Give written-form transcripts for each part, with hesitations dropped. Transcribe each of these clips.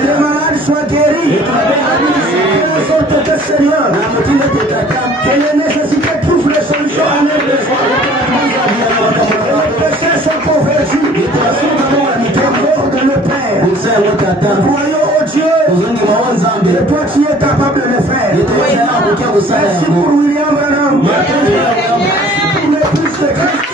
les malades soient guéris, que les autres étaient seigneurs, que les nécessités trouvent les solutions à leurs besoins, que les péchés sont convertis, de le Père. Voyons, oh Dieu, et toi tu es capable de le faire. Merci pour William Branham. Merci pour l'Église de Christ.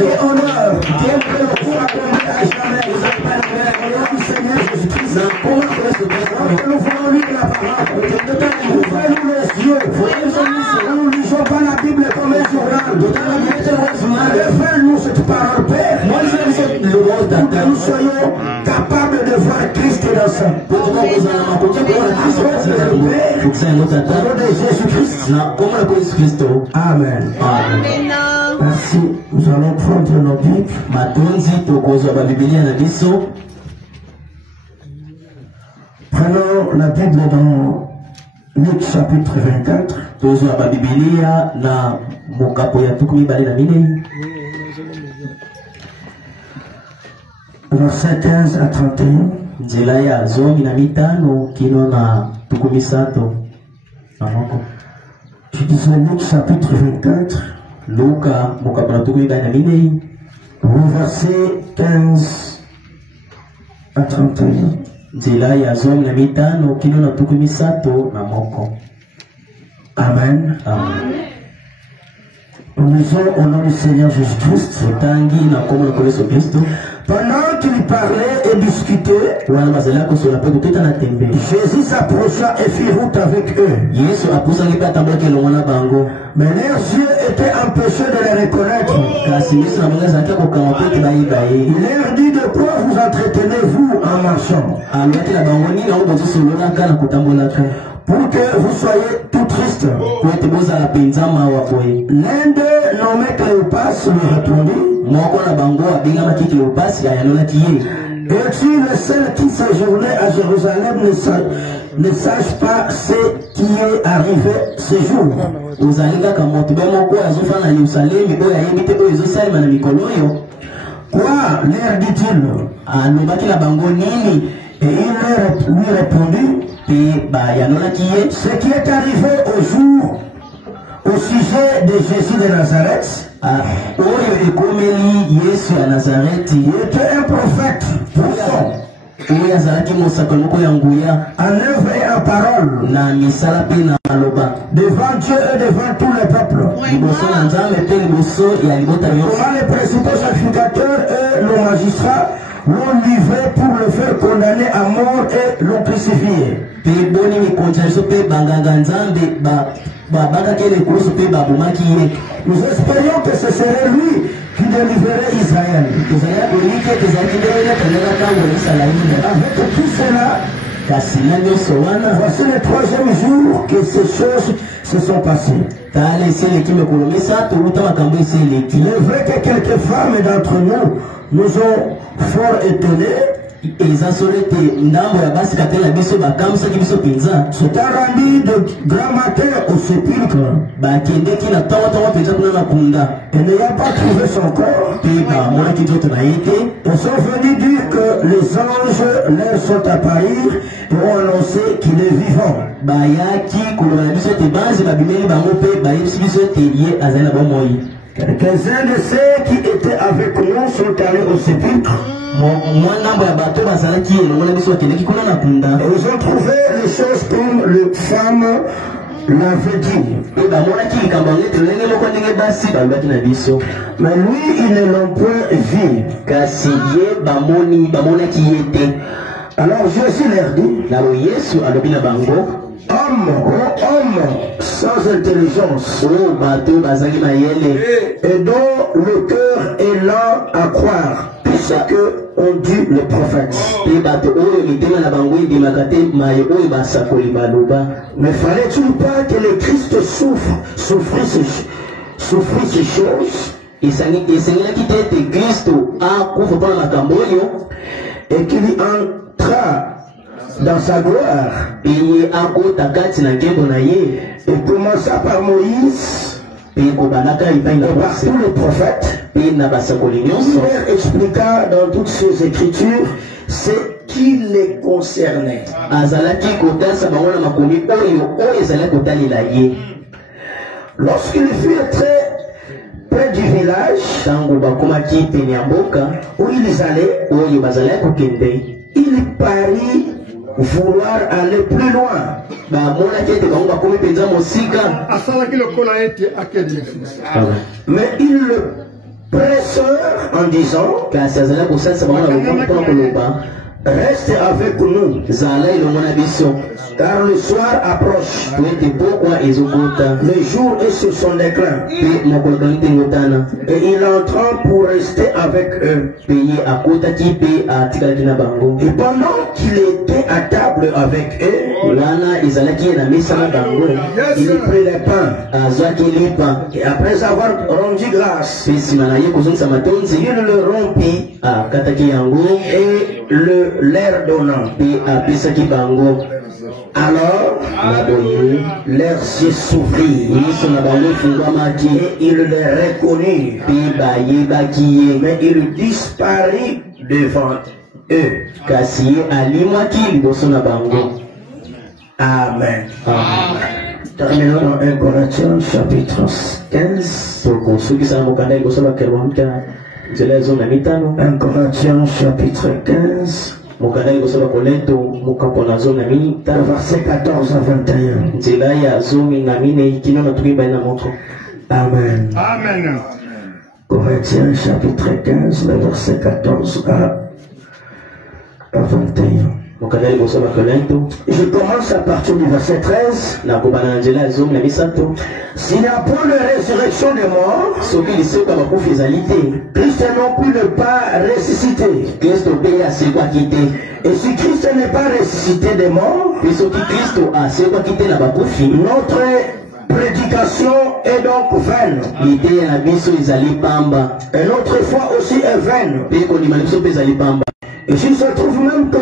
Et honneur, à jamais, au Seigneur Jésus-Christ. Nous voulons lire la parole. Ouvrez-nous les yeux. Nous ne lisons pas la Bible comme un journal. Révèle-nous cette parole, Père. Pour que nous soyons capables de voir Christ dans ça. Au nom de Jésus-Christ. Amen. Merci. Nous allons prendre nos Bibles. Prenons la Bible dans Luc chapitre 24. Verset 15 à 31. Je disais Luc chapitre 24. Verset 15 à 31. Amen. Nous lisons au nom du Seigneur Jésus-Christ. Pendant qu'il parlait et discutait, Jésus s'approcha et fit route avec eux. Mais leurs yeux étaient empêchés de les reconnaître. Il leur dit: de quoi vous entretenez-vous en marchant? Pour que vous soyez tout tristes. L'un d'eux, nommé Cléopas, lui répondit: es-tu le seul qui séjournait à Jérusalem ne sache pas ce qui est arrivé ce jour? Quoi? Leur dit-il. Et il lui répondit: ce qui est arrivé au jour au sujet de Jésus de Nazareth, il était un prophète puissant en œuvre et en parole devant Dieu et devant tout le peuple. Comment les principaux sacrificateurs et le magistrat l'ont livré pour le faire condamner à mort et l'ont crucifié. Nous espérions que ce serait lui qui délivrerait Israël. Avec tout cela, voici le troisième jour que ces choses se sont passées. Il est vrai que quelques femmes d'entre nous ont fort étonnés. C'est un rendu de grand matin au sépulcre. Et n'ayant pas trouvé son corps, ils sont venus dire que les anges leur sont apparus et ont annoncé qu'il est vivant. Quelques-uns de ceux qui étaient avec nous sont allés au sépulcre. Et ils ont trouvé les choses comme les femmes l'avaient dit. Mais lui, ils ne l'ont point vu. Alors Jésus leur dit: homme sans intelligence et dont le cœur est lent à croire ce que ont dit les prophètes. Ne fallait-il pas que le Christ souffrisse ces choses et qu'il entra dans sa gloire? Et commença par Moïse Et par tous les prophètes, il leur expliqua dans toutes ces écritures ce qui les concernait. Lorsqu'ils furent très près du village où ils allaient, il parut vouloir aller plus loin. Mais il le pressèrent en disant, reste avec nous, car le soir approche, le jour est sur son déclin. Et il entra pour rester avec eux. Et pendant qu'il était à table avec eux, il prit les pains. Et après avoir rendu grâce, il le rompit et leur donnant. Alors, leurs yeux s'ouvrirent et il les reconnut, mais il disparut devant eux. Amen. Terminons dans 1 Corinthiens chapitre 15. 1 Corinthiens chapitre 15. Verset 14 à 21. Amen. Amen. Corinthiens chapitre 15, le verset 14 à 21. Je commence à partir du verset 13. S'il n'y a pas de résurrection des morts, Christ non plus ne pas ressuscité. Et si Christ n'est pas ressuscité des morts, notre prédication est donc vaine. Et notre foi aussi est vaine. Et s'il se trouve même que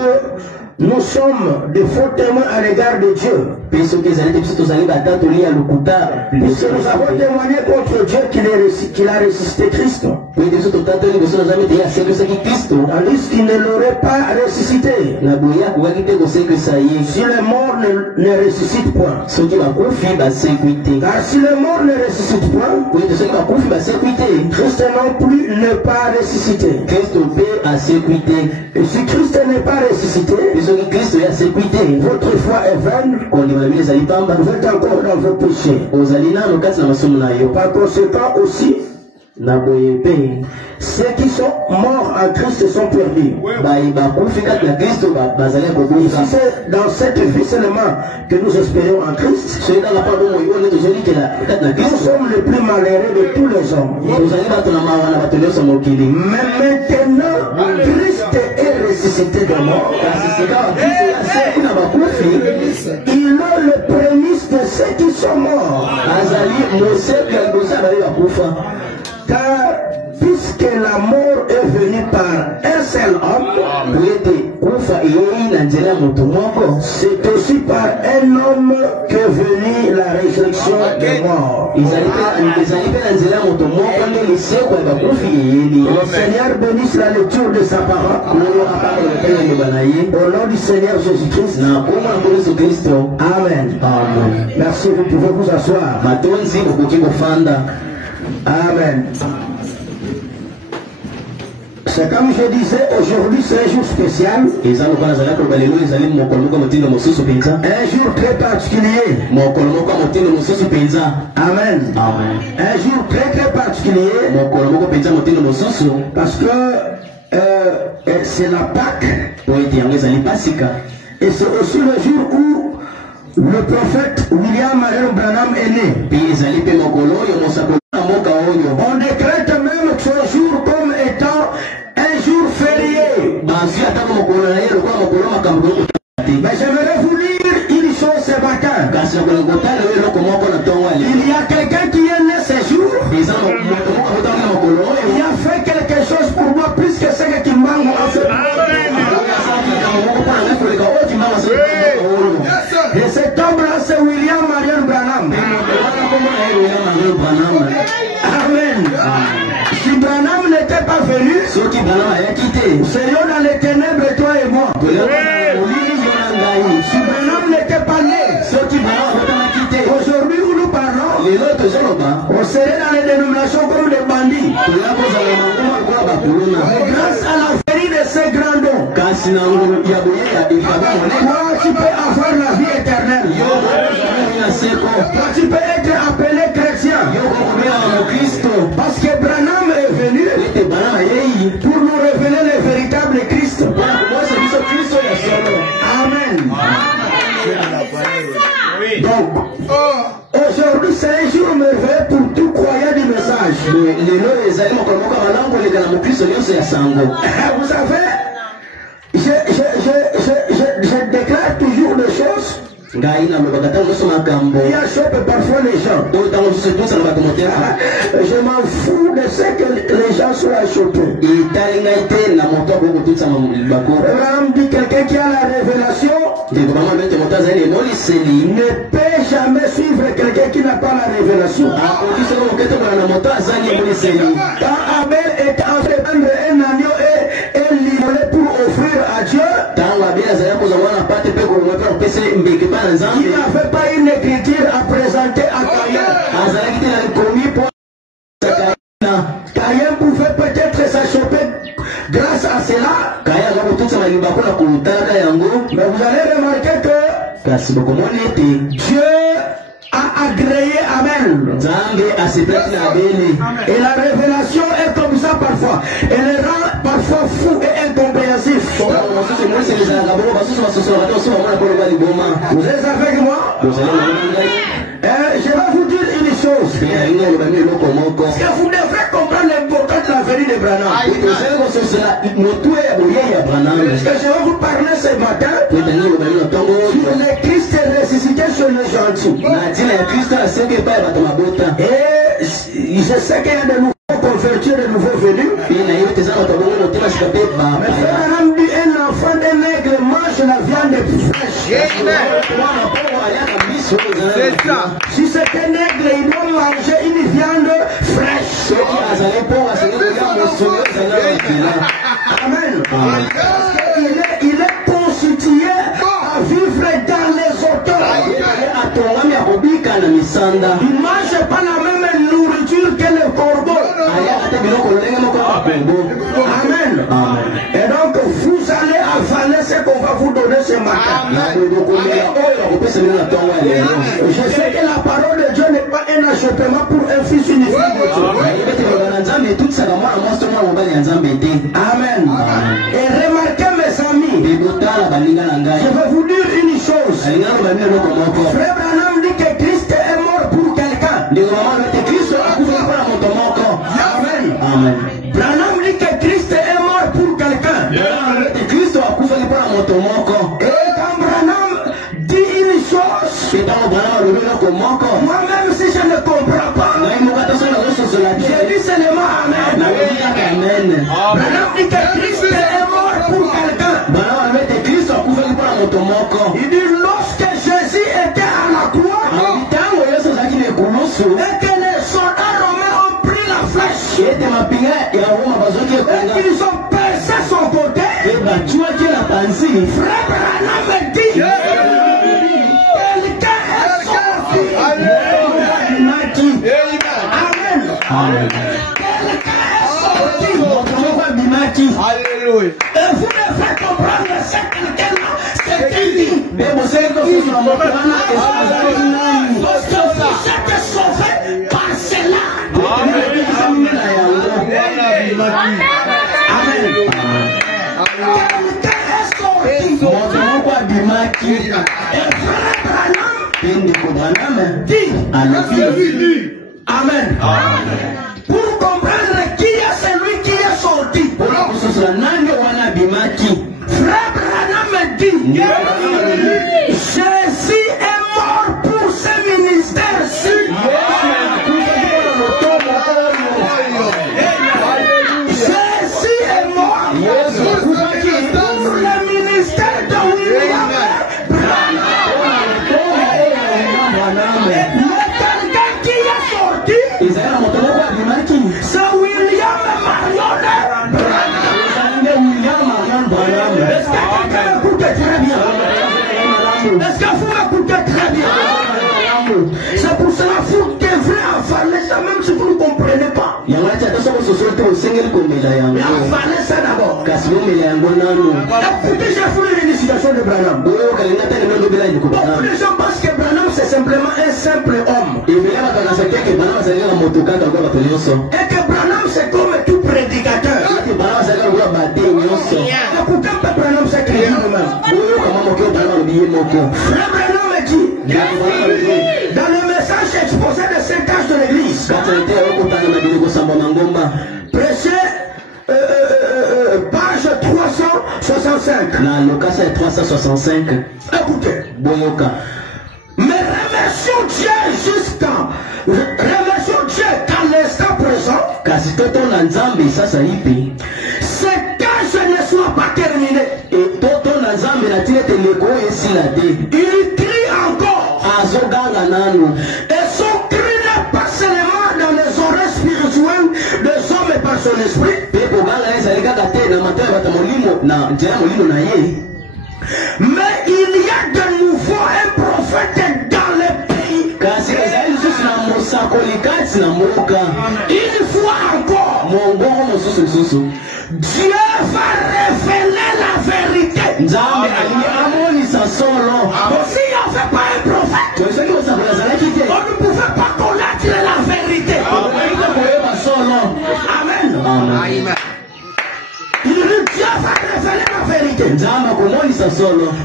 nous sommes de faux témoins à l'égard de Dieu, puisque nous avons témoigné contre Dieu qu'il a ressuscité Christ, tandis qu'il ne l'aurait pas ressuscité. Si les morts ne ressuscitent point, car si les morts ne ressuscitent point, Christ non plus ne pas ressuscité. Et si Christ n'est pas ressuscité, votre foi est vaine, vous êtes encore dans vos péchés. Par conséquent aussi, ceux qui sont morts en Christ sont perdus. Ici c'est dans cette vie seulement que nous espérons en Christ. Nous sommes les plus malheureux de tous les hommes. Mais maintenant, Christ est ressuscité de mort. Il a le prémice de ceux qui sont morts. Car puisque la mort est venue par un seul homme, c'est aussi par un homme que venue la résurrection des morts. Le Seigneur bénisse la lecture de sa parole. Au nom du Seigneur Jésus-Christ. Amen. Merci, vous pouvez vous asseoir. Amen. C'est comme je disais, aujourd'hui c'est un jour spécial. Un jour très particulier. Amen. Un jour très particulier. Parce que c'est la Pâque. Et c'est aussi le jour où le prophète William Marion Branham est né. On décrète même ce jour comme étant un jour férié. Mais j'aimerais vous lire une chose ce matin. Il y a quelqu'un qui est né ce jour. Il a fait quelque chose pour moi plus que ce qui m'a fait. Et cet homme-là, c'est William Marion Branham. Branham n'était pas venu, serions dans les ténèbres, toi et moi. Si Branham n'était pas né, aujourd'hui où nous parlons, on serait dans les dénominations comme des bandits. Grâce à la férie de ces grands dons, toi tu peux avoir la vie éternelle. Toi tu peux être appelé chrétien. Parce que Branham est venu pour nous révéler le véritable Christ. Amen. Donc, aujourd'hui c'est un jour merveilleux pour tout croyant du message. Vous savez, je déclare toujours des choses. Il y a chope parfois les gens. Je m'en fous de ce que les gens soient chopés. Abraham dit quelqu'un qui a la révélation ne peut jamais suivre quelqu'un qui n'a pas la révélation. Quand Abel est en train de prendre un agneau et l'immoler pour offrir à Dieu, il n'avait pas une écriture à présenter à Caïn. Caïn pouvait peut-être s'achoper grâce à cela. Mais vous allez remarquer que Dieu a agréé Abel. Et la révélation est comme ça parfois. Elle rend parfois fou et incompréhensif. Vous êtes avec moi? Je vais vous dire une chose. Parce que vous devrez comprendre l'importance de la vérité de Branham. Parce que je vais vous parler ce matin sur le Christ ressuscité sur le gentil. Et je sais qu'il y a de nouveaux convertis, de nouveaux venus. Mais Branham dit un enfant d'un aigle mange la viande fraîche. C'est ça. Si c'est un aigle, il doit manger une viande fraîche. Amen. Parce qu'il est constitué à vivre dans les auteurs. Il ne mange pas la même nourriture que le corbeau. Amen. Et donc vous allez avaler ce qu'on va vous donner ce matin. Je sais que la parole de Dieu n'est pas un achoppement pour un fils unique. Amen. Et remarquez mes amis, je vais vous dire une chose. Frère Branham dit que Christ est mort pour quelqu'un. Amen. Branham dit que Christ est mort pour quelqu'un. Et quand Branham dit une chose, moi-même si je ne comprends pas, je dis seulement Amen. Branham dit que Christ est mort pour quelqu'un. Il dit lorsque Jésus était à la croix et que les soldats romains ont pris la flèche et qu'ils ont percé son côté, Frère Branham dit quelqu'un est sorti. Amen. Quelqu'un est sorti. Alléluia. Et vous devez comprendre ce quelqu'un-là, c'est qui dit. Parce que vous êtes sauvé par cela. Amen. Quelqu'un est sorti. Et Frère Branham dit Amen. Pour comprendre qui est celui qui est sorti, Frère Branham dit Jésus est mort pour ce ministère-ci. Jésus est mort pour le ministère de William Branham. Quelqu'un qui est sorti, c'est William avalez ça d'abord. Écoutez, j'ai voulu l'initiation de Branham. Beaucoup de gens pensent que Branham c'est simplement un simple homme. Et que Branham c'est comme tout prédicateur. Et pourquoi Branham c'est créé lui-même? Frère Branham dit dans le message exposé de Saint Ange de l'église, prêché page 365. Écoutez, mais remercions Dieu qu'à l'instant présent, cet âge ne soit pas terminé. Il crie encore. Et son cri n'est pas seulement dans les oreilles spirituelles des hommes et par son esprit. Mais il y a de nouveau un prophète dans le pays. Une fois encore, Dieu va révéler la vérité. Aussi, il n'y avait pas un prophète. On ne pouvait pas connaître la vérité. Amen. Il dit Dieu va révéler la vérité.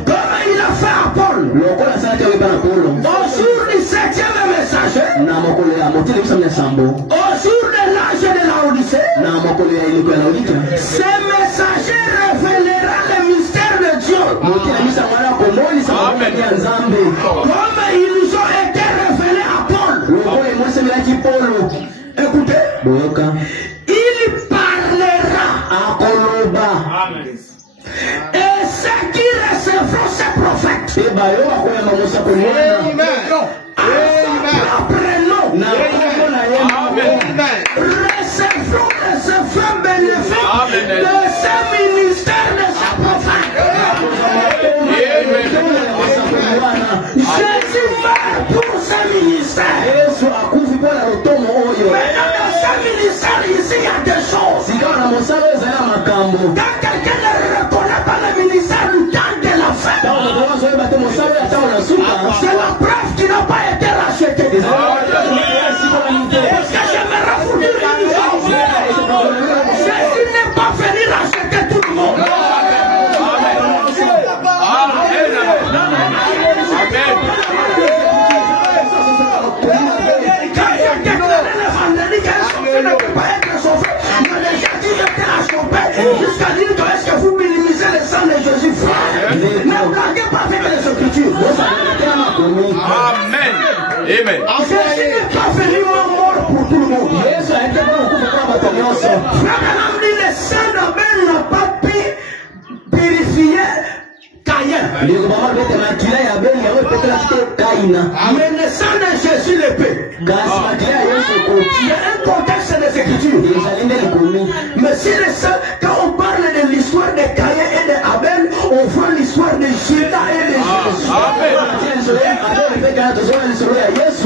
Comme il a fait à Paul. Au jour du 7e messager. Au jour de l'âge de la Odyssée. Ces messagers révélera le mystère de Dieu. Comme ils nous ont été révélés à Paul. Écoutez. Il parlera. Et ceux qui recevront ces prophètes recevront les effets bénéfiques de ce ministère de ces prophètes. Jésus meurt pour ce ministère. Mais dans ce ministère ici, il y a des choses. Quand quelqu'un ne reconnaît pas le ministère du temps de la fête, c'est la preuve qui n'a pas été rachetée. Parce que j'aimerais vous dire une chose. Jésus n'est pas venu racheter tout le monde. Jusqu'à dire que est-ce que vous minimisez le sang de Jésus, frère? Ne blaguez pas avec les Écritures. Amen. Amen. Jésus n'est pas venu mort pour tout le monde. Frère Branham dit le sang d'Abel n'a pas pu purifier Caïn. Mais le sang de Jésus le peut. Il y a un contexte des Écritures. Mais si le sang, quand on parle de l'histoire de Caïn et d'Abel, on voit l'histoire de Judas et de Jésus.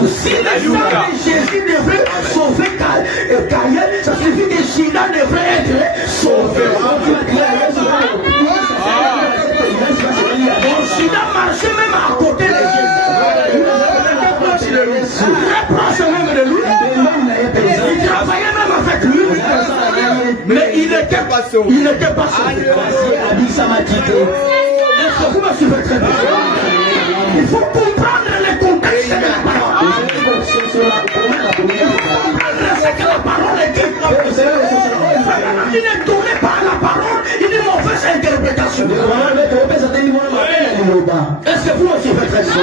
Si le sang de Jésus devrait sauver Caïn, ça signifie que Judas devrait être sauvé. Judas marchait même à côté de Jésus. Reproche même de lui. Il travaillait même avec lui. Mais il n'était pas sauvé. Est-ce que vous me suivez très bien? Il faut comprendre le contexte de la parole. Il faut comprendre ce que la parole dit. Il ne tournait pas à la parole, il dit mauvaise interprétation. Est-ce que vous me suivez très bien?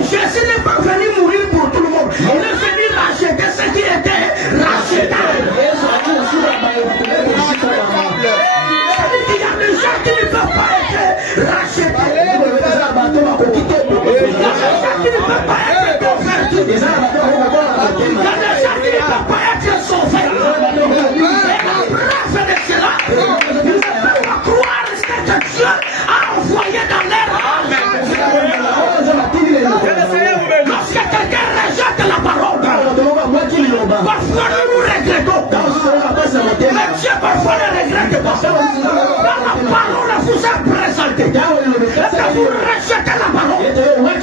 Jésus n'est pas venu mourir pour tout le monde. Il est venu racheter ce qui était rachetable. Il y a des gens qui ne peuvent pas être rachetés. Il y a des gens qui ne peuvent pas être convertis. Il y a des gens qui ne peuvent pas être sauvés. La preuve de cela, ils ne peuvent pas croire ce que Dieu a envoyé dans l'air. Lorsque quelqu'un rejette la parole, parfois nous regrettons. la parole vous est présentée. Et vous rejetez la parole. C'est même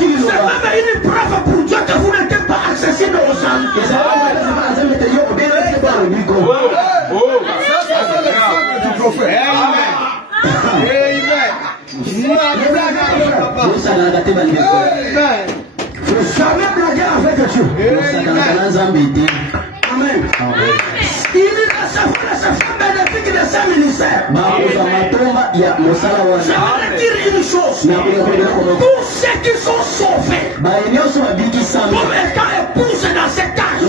une preuve pour Dieu que vous n'êtes pas accessible aux âmes. Il ne faut jamais blaguer avec Dieu. Amen. Il dit que sa femme bénéfique de ses ministères. Je vais dire une chose. Tous ceux qui sont sauvés, comme étant épouses dans cet âge,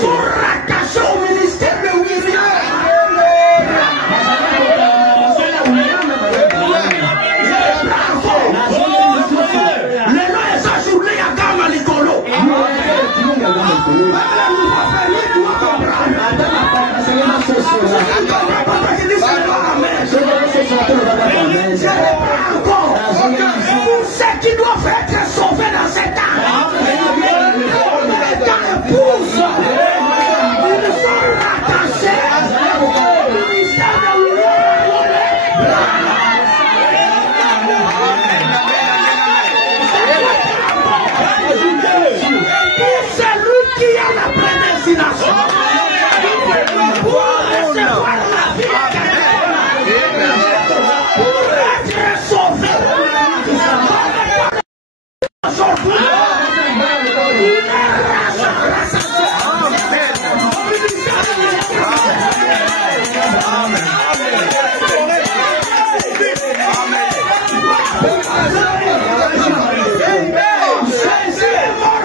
sont rattachés au ministère de William. Pour ceux qui doivent être sauvés dans cet âge, ils sont rattachés au ministère de pour celui qui a la prédestination, pour recevoir la vie pour être sauvé.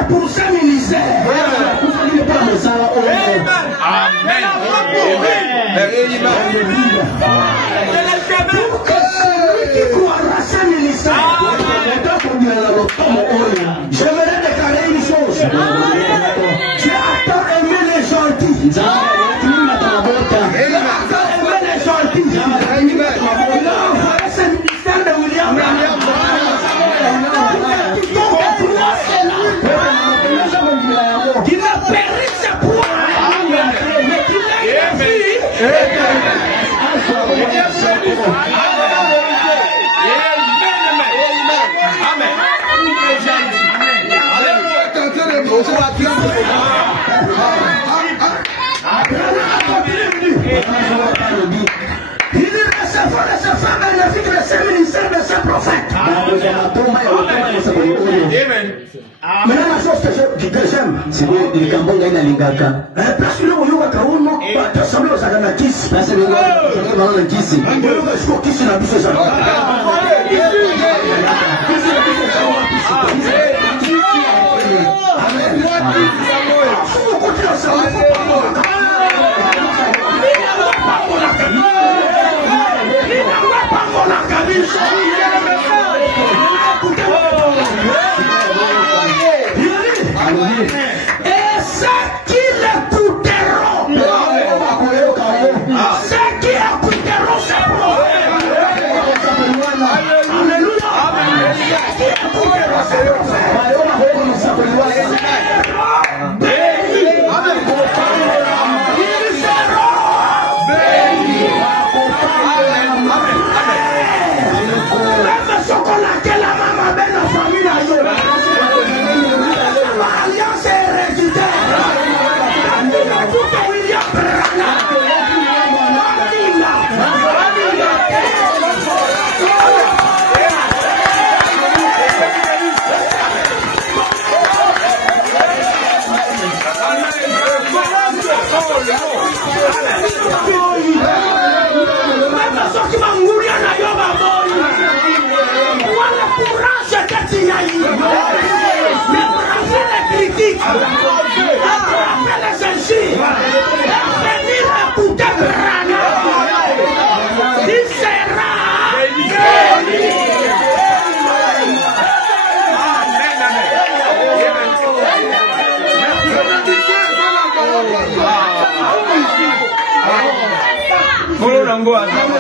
Pour ce ministère. Amen. Pour que celui qui croira à ce ministère, j'aimerais déclarer une chose. Dieu a tant aimé les gentils. Dieu a tant aimé les gentils. Il a envoyé ce ministère de William. Qui ne périsse point, mais qui ait une vie. Il dit recevoir de sa femme bénéfique de ses ministères, de ses prophètes. Maintenant, la chose que j'aime, c'est que parce que nous avons assemblé aux Aganakis. Parce que nous avons Kis na biso za. Et ceux qui l'écouteront, ceux qui écouteront ces prophètes, alléluia, ceux qui écouteront ces prophètes seront bénis. Ils seront bénis. Même ce qu'on a que la maman belle la famille a eu. L'alliance est héréditaire. William Branham.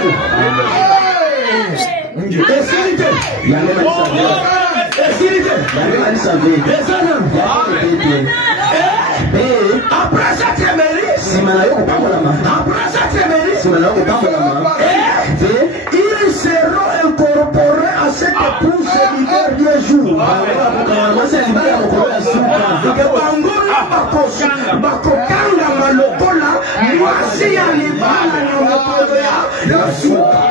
Après cette mairie, bakokanga malokola mwasi ya libala na mokolo ya suka.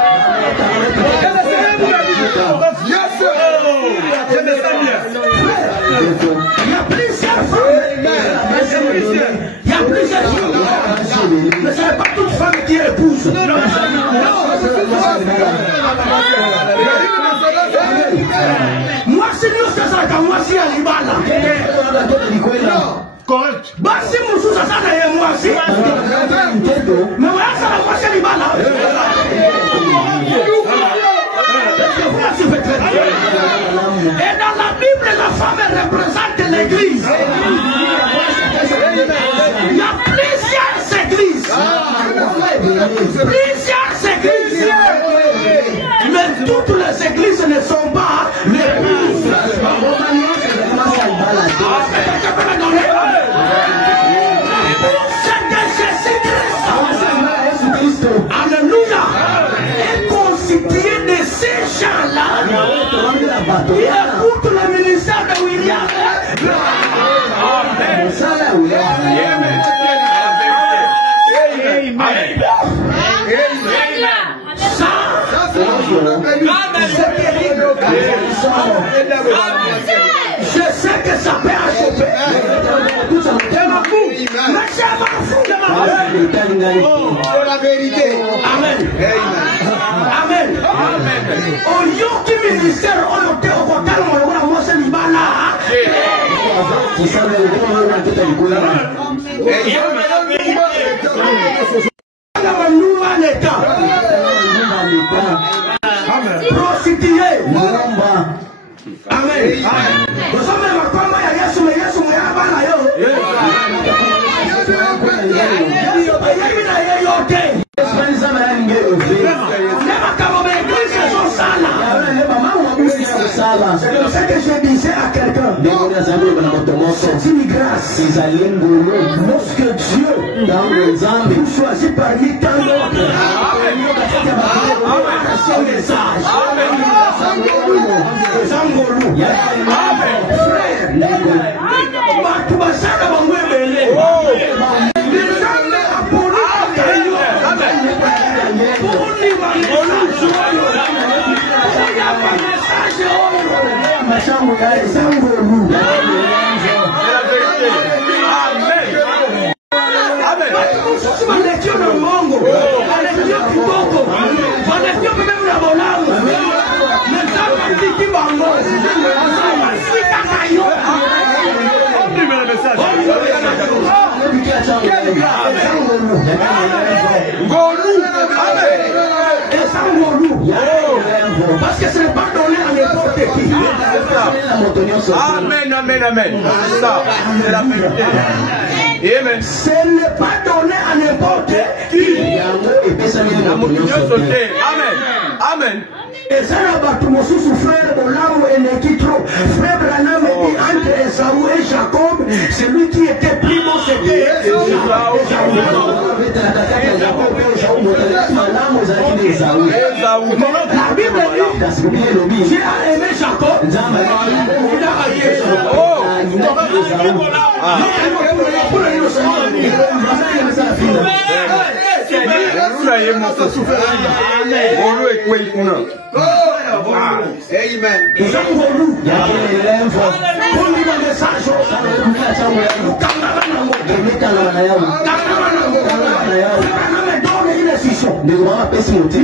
Il y a plusieurs femmes. Il y a plusieurs femmes. Mais ce n'est pas toute femme qui épouse. Moi, c'est nous, c'est ça, quand moi, c'est à l'Ibala. Correct. Bah, si mon sous, ça, ça, moi, si. Mais voilà, ça, moi, c'est l'Ibala. Et dans la Bible, la femme représente l'église. Il y a plusieurs églises. Plusieurs églises. Mais toutes les églises ne sont pas l'église. C'est que Jésus-Christ. Alléluia. Est constitué de ces gens-là. Il écoute le ministère de William. Je sais que ça peut achoper. Mais c'est ma fou. La vérité. Amen. Amen. Au Yoki ministère, on a été au vocal, on a mangé l'Ibala. Prostituée. Amen. Nous sommes même comme Yesu, mais Yesu, mais Abana yo. C'est ce que je disais à quelqu'un. C'est une grâce. Lorsque Dieu vous choisit parmi tant d'autres, parce que ce n'est pas donné à n'importe qui. Amen, amen, amen. C'est ça, c'est la vérité. Amen. Ce n'est pas donné à n'importe qui. Amen. Amen. Et ça n'a pas tout mon frère Bolam et Nekitro. Frère Branham dit entre Esaü et Jacob, celui qui était plus beau c'était Esaü. La Bible dit, Dieu a aimé Jacob, il a haï Esaü.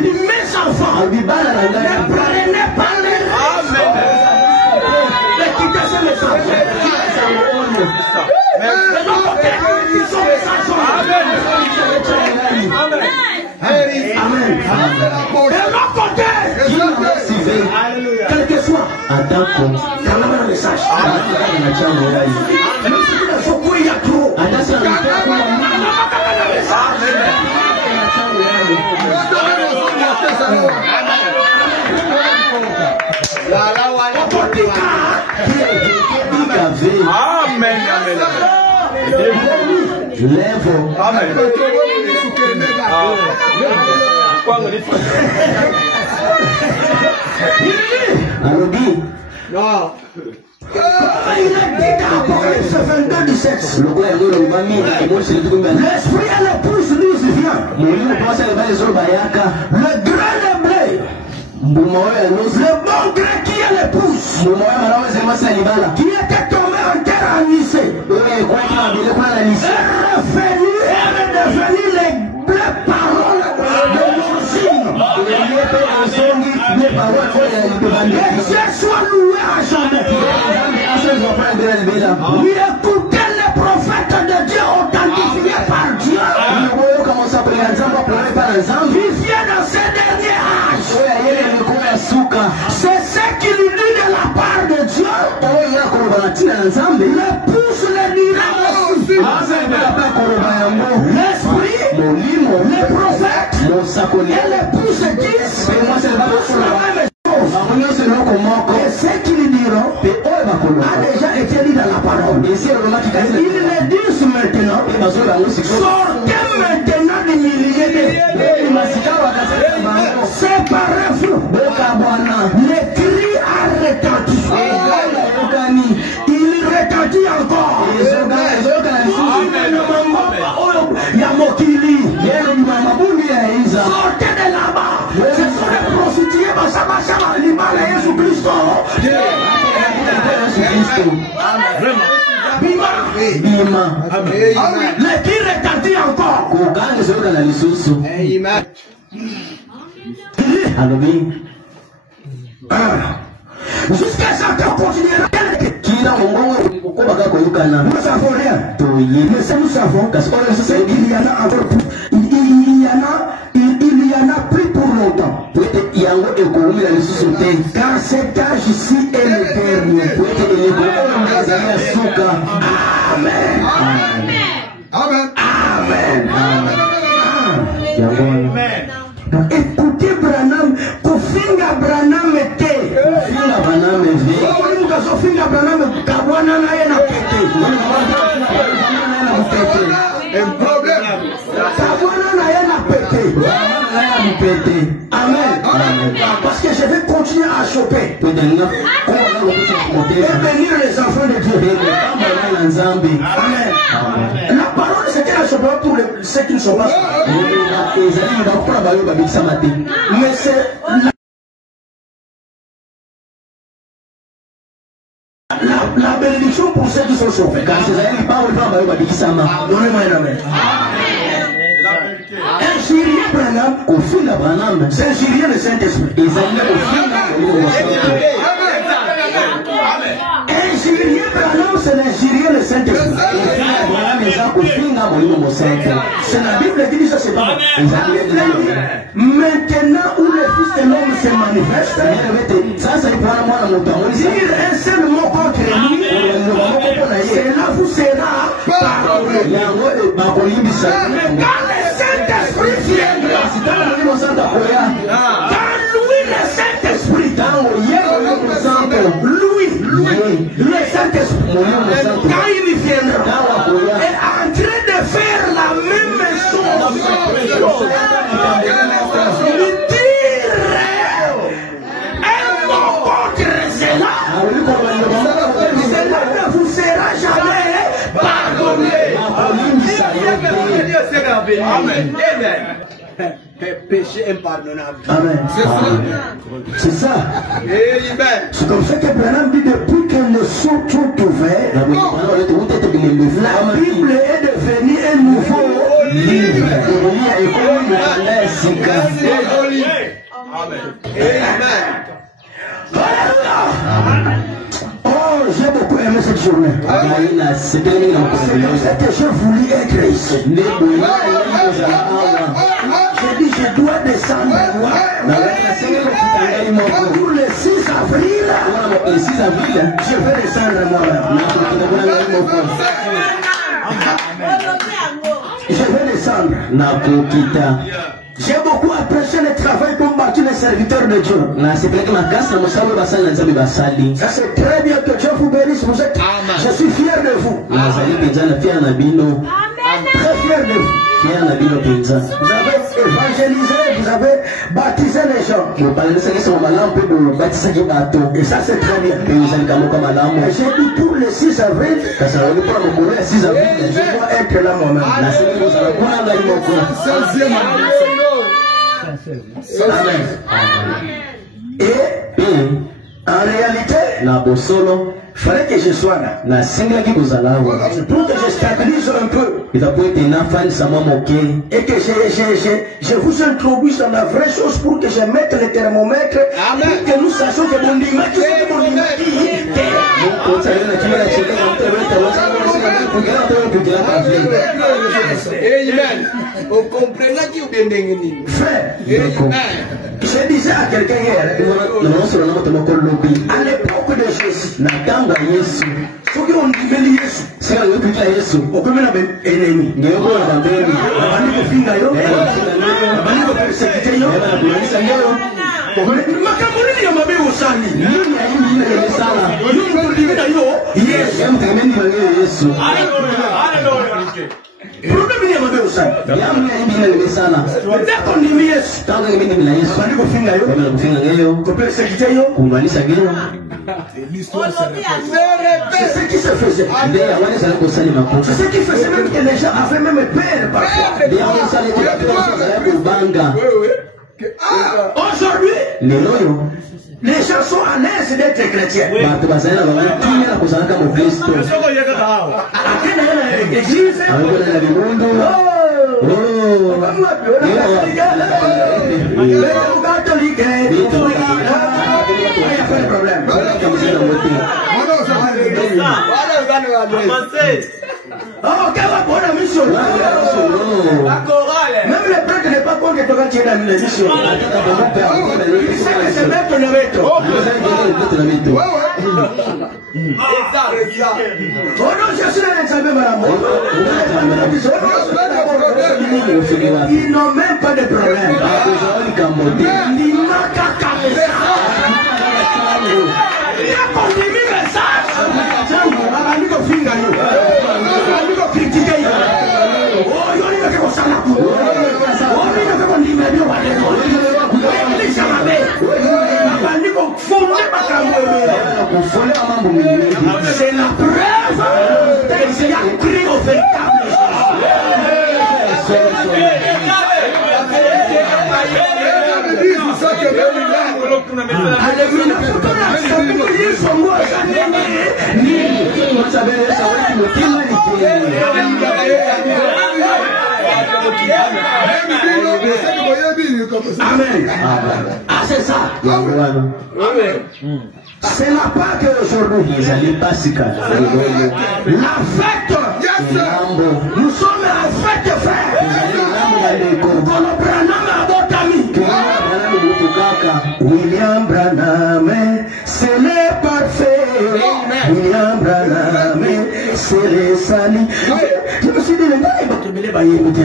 Mes enfants, ne prenez pas les l'équité, c'est Amen. Quel que soit, le message. Amen. Je lève. Amen. Il est dit dans Apocalypse 22, 17. L'esprit et l'épouse nous vient. Le grain de blé. Le bon grain qui est l'épouse. Qui était tombé en terre anisée. Est redevenu les blés paroles de l'origine. Et Dieu soit loué à jamais. Oui, écoutez les prophètes de Dieu authentifiés par Dieu. Qui viennent dans ces derniers âges. C'est ce qu'il dit de la part de Dieu. L'épouse le dira aussi. L'esprit, les prophètes et l'épouse disent tous la même chose. Et ce qu'ils diront a déjà été dit dans la parole. Ils le disent maintenant. Sortez maintenant des milliers de séparez-vous. Le cri a retenti. Il retentit encore. Yamokili. Sortez de là-bas. Ce sont les prostituées. Bima. Le cri retentit encore. Jusqu'à ce qu'on continuera. Nous savons rien. Mais ça nous savons qu'il y en a encore plus. Il y en a plus pour longtemps. Car cet âge ici est le dernier. Amen. Amen. Amen. Écoutez Branham, Kofinga Branham était. Kofinga Branham un problème. Amen. Parce que je vais continuer à choper. Et bénir les enfants de Dieu. Amen. La parole c'était à choper pour ceux qui ne sont pas. Mais c'est la bénédiction pour ceux qui sont chauffés. Donnez-moi un amen. Un Syrien Branham, c'est un Syrien de Saint-Esprit. Un Syrien Branham, c'est un Syrien de Saint-Esprit. C'est la Bible qui dit ça, c'est pas moi. Maintenant où le Fils de l'homme se manifeste, dire un seul mot contre lui, cela vous sera pardonné. Quand le Saint-Esprit viendra, quand lui le Saint-Esprit, lui le Saint-Esprit, quand il viendra, est en train de faire la même chose. Il dirait un mot contre cela, cela ne vous sera jamais pardonné. Amen. Péché impardonnable. Amen. C'est ça. C'est comme ça que Branham dit depuis que les sceaux sont ouverts, la Bible est devenue un nouveau livre. Amen. Alléluia. Oh, j'ai beaucoup aimé cette journée. C'est pour ça que je voulais être ici. J'ai dit, je dois descendre pour le 6 avril. Je vais descendre moi-même. Je vais descendre. J'ai beaucoup apprécié le travail qu'ont bâti les serviteurs de Dieu. Ça c'est très bien que Dieu vous bénisse. Vous êtes... Je suis fier de vous. Très fier de vous. Vous avez évangélisé vous avez baptisé les gens. Et ça c'est très bien. Et j'ai dit pour le 6 avril, je dois être là moi-même. Et en réalité, il fallait que je sois là. Pour que je stabilise un peu. Et que je vous introduise dans la vraie chose pour que je mette le thermomètre. Amen. Que nous sachions que mon image est mon image. Amen. Vous comprenez qui vous êtes. Frère, je disais à quelqu'un hier, à l'époque de Jésus, ceux qui ont dit Jésus, on peut mettre un ennemi. C'est ce qui se faisait. C'est ce qui faisait même que les gens avaient même peur parfois. Aujourd'hui, les gens sont à l'aise d'être chrétiens. Même le prêtre n'est pas contre que tu aies une émission. C'est mettre le veto. Ils n'ont même pas de problème. C'est la preuve qu'il y a cru au véritable. Amen. Ah, c'est ça. C'est la Pâque aujourd'hui. La fête. Nous sommes à la fête, frère. William Branham, c'est le parfait. William Branham, c'est le sali. Je me suis dit, le gars, il va te mêler, il va te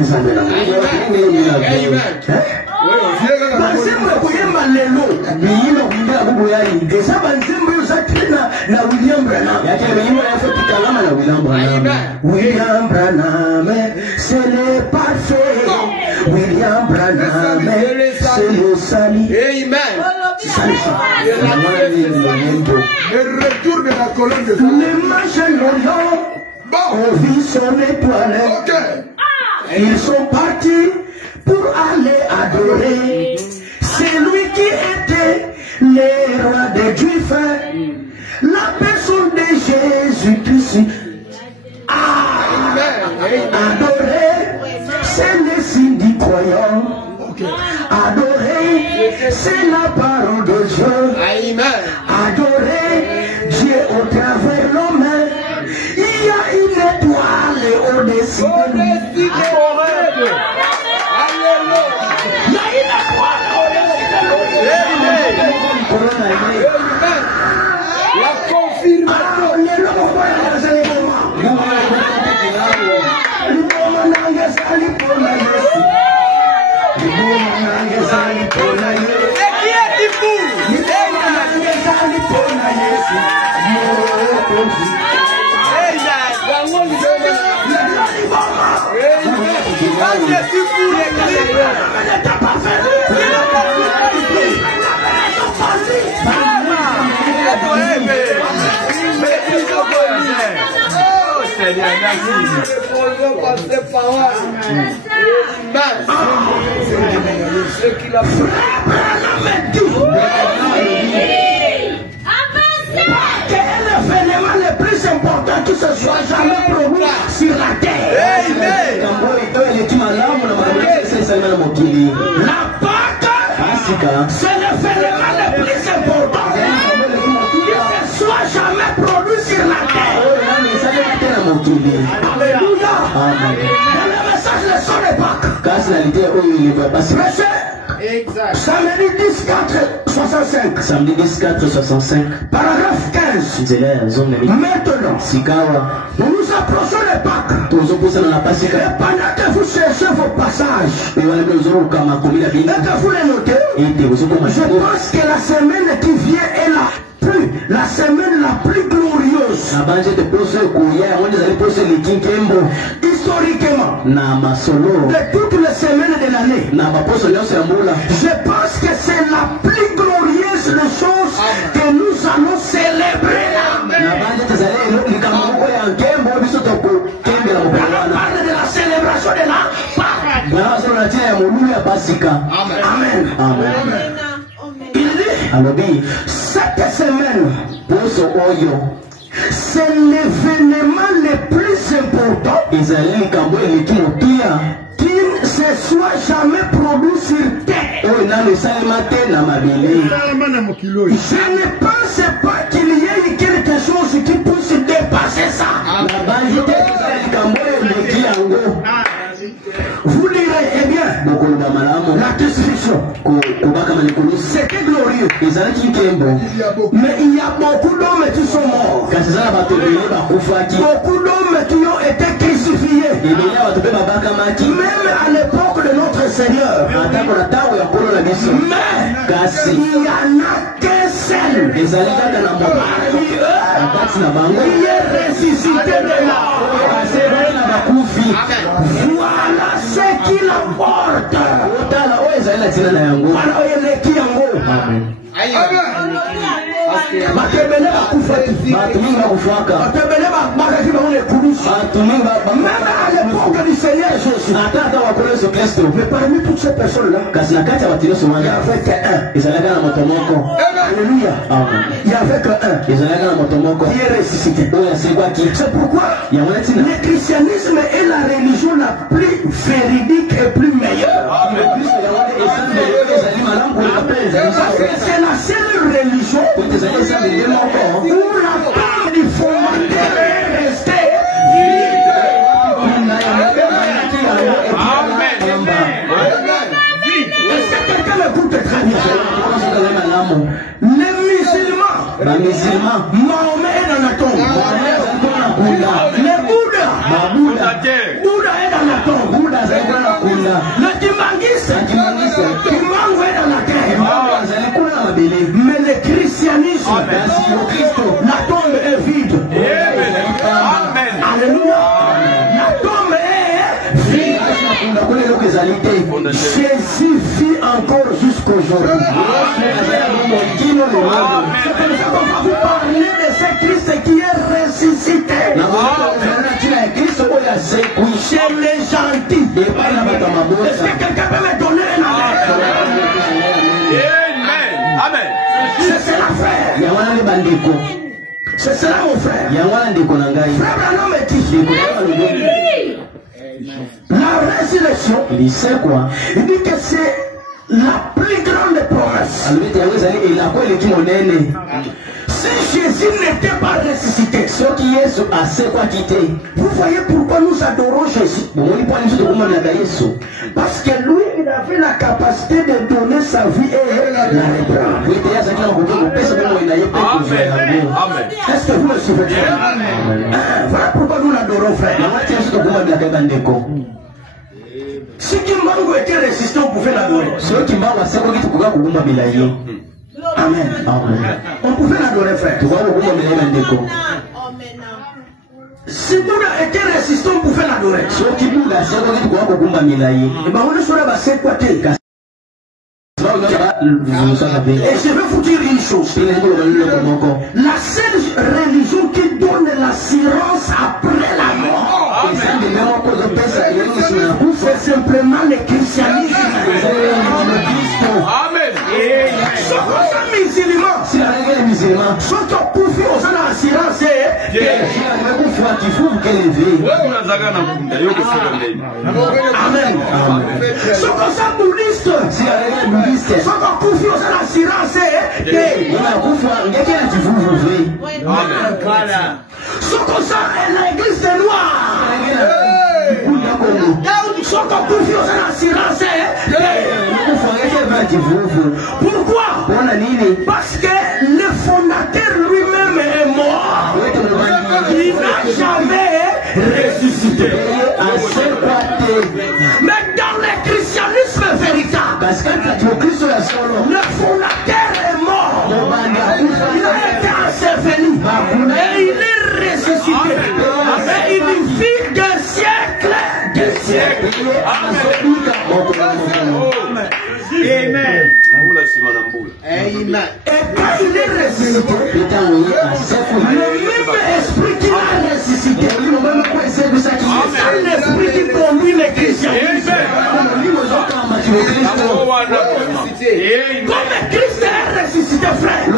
William Branham, c'est le parfait. William Branham, c'est le sali. Amen. Le retour de la colonne de les manches ont vu son étoile. Ils sont partis pour aller adorer. C'est lui qui était le roi des Juifs, la personne de Jésus-Christ. Adorer, c'est le signe du croyant. Adorer, c'est la parole de Dieu. Adorer Dieu au travers l'homme. Il y a une étoile au-dessus de lui. Il y a une étoile au-dessus de lui. La confirmation. Le plus important qui se soit jamais produit sur la terre. La Pâque, c'est l'événement le plus important qui ne soit jamais produit sur la terre. Alléluia. Dans le message de son époque. Exact. Samedi 10-4-65. Samedi 10-4-65. Paragraphe 15. Maintenant, nous nous approchons de Pâques. Et pendant que vous cherchez vos passages, et que vous les notez, je pense que la semaine qui vient est la semaine la plus glorieuse. Historiquement, de toutes les semaines de l'année, je pense que c'est la plus glorieuse des choses que nous allons célébrer là. On parle de la célébration de la Pâque. Amen. Il dit, cette semaine, c'est l'événement le plus important qui ne se soit jamais produit sur terre. Je ne pense pas qu'il y ait quelque chose qui puisse dépasser ça. Vous lirez, eh bien, la description. C'était glorieux. Mais il y a beaucoup d'hommes qui sont morts. Beaucoup d'hommes qui ont été crucifiés. Même à l'époque de notre Seigneur. Mais il n'y en a qu'un seul parmi eux qui est ressuscité de mort. Voilà ce qui l'emporte. Même à l'époque du Seigneur Jésus. Mais parmi toutes ces personnes-là, il n'y avait qu'un. Alléluia. Il n'y avait qu'un qui est ressuscité. C'est pourquoi le christianisme est la religion la plus véridique et plus meilleure. Parce que c'est la seule religion où la part du fondateur est restée. Est-ce que quelqu'un m'écoute très bien? Les musulmans, Mahomet est dans la tombe. Les Bouddha est dans la tombe. Le Kimangiste est dans la terre. Mais le christianisme, la tombe est vide. Alléluia. La tombe est vide. Jésus vit encore jusqu'aujourd'hui. C'est pour ça qu'on va vous parler de ce Christ qui est ressuscité. Chez les gentils. Est-ce que quelqu'un peut me donner un amen? C'est cela, frère. C'est cela, mon frère. Frère Branham est dit. La résurrection, il dit que c'est la plus grande promesse. Si Jésus n'était pas ressuscité, vous voyez pourquoi nous adorons Jésus? Parce que lui, il avait la capacité de donner sa vie et la reprendre. Est-ce que vous me suivez? Voilà pourquoi nous l'adorons, frère. Si Kimbangu était résistant, on pouvait l'adorer. Amen. On pouvait l'adorer, frère. Si Bouddha était résistant, on pouvait l'adorer. Et bien, on ne saurait pas c'est quoi t'es. Et je vais vous dire une chose. La seule religion qui donne l'assurance après la mort, C'est simplement le christianisme. Amen. Ce sont les musulmans. Ce sont pour faire l'assurance. Amen. Ce sont bouddhistes. Ce sont pour faire l'assurance. Amen. Ce qu'on sent l'église des noirs. Ce qu'on pour faire l'assurance. Pourquoi? Parce que le fondateur lui-même est mort. Il n'a jamais ressuscité. Mais dans le christianisme véritable, le fondateur est mort. Il a été enseveli et il est ressuscité. Et il vit des siècles. Des siècles. Amen. Amen. Amen. Et quand il est ressuscité, le même esprit qui l'a ressuscité, c'est l'esprit qui conduit les chrétiens. Comme Christ est ressuscité, frère, tu peux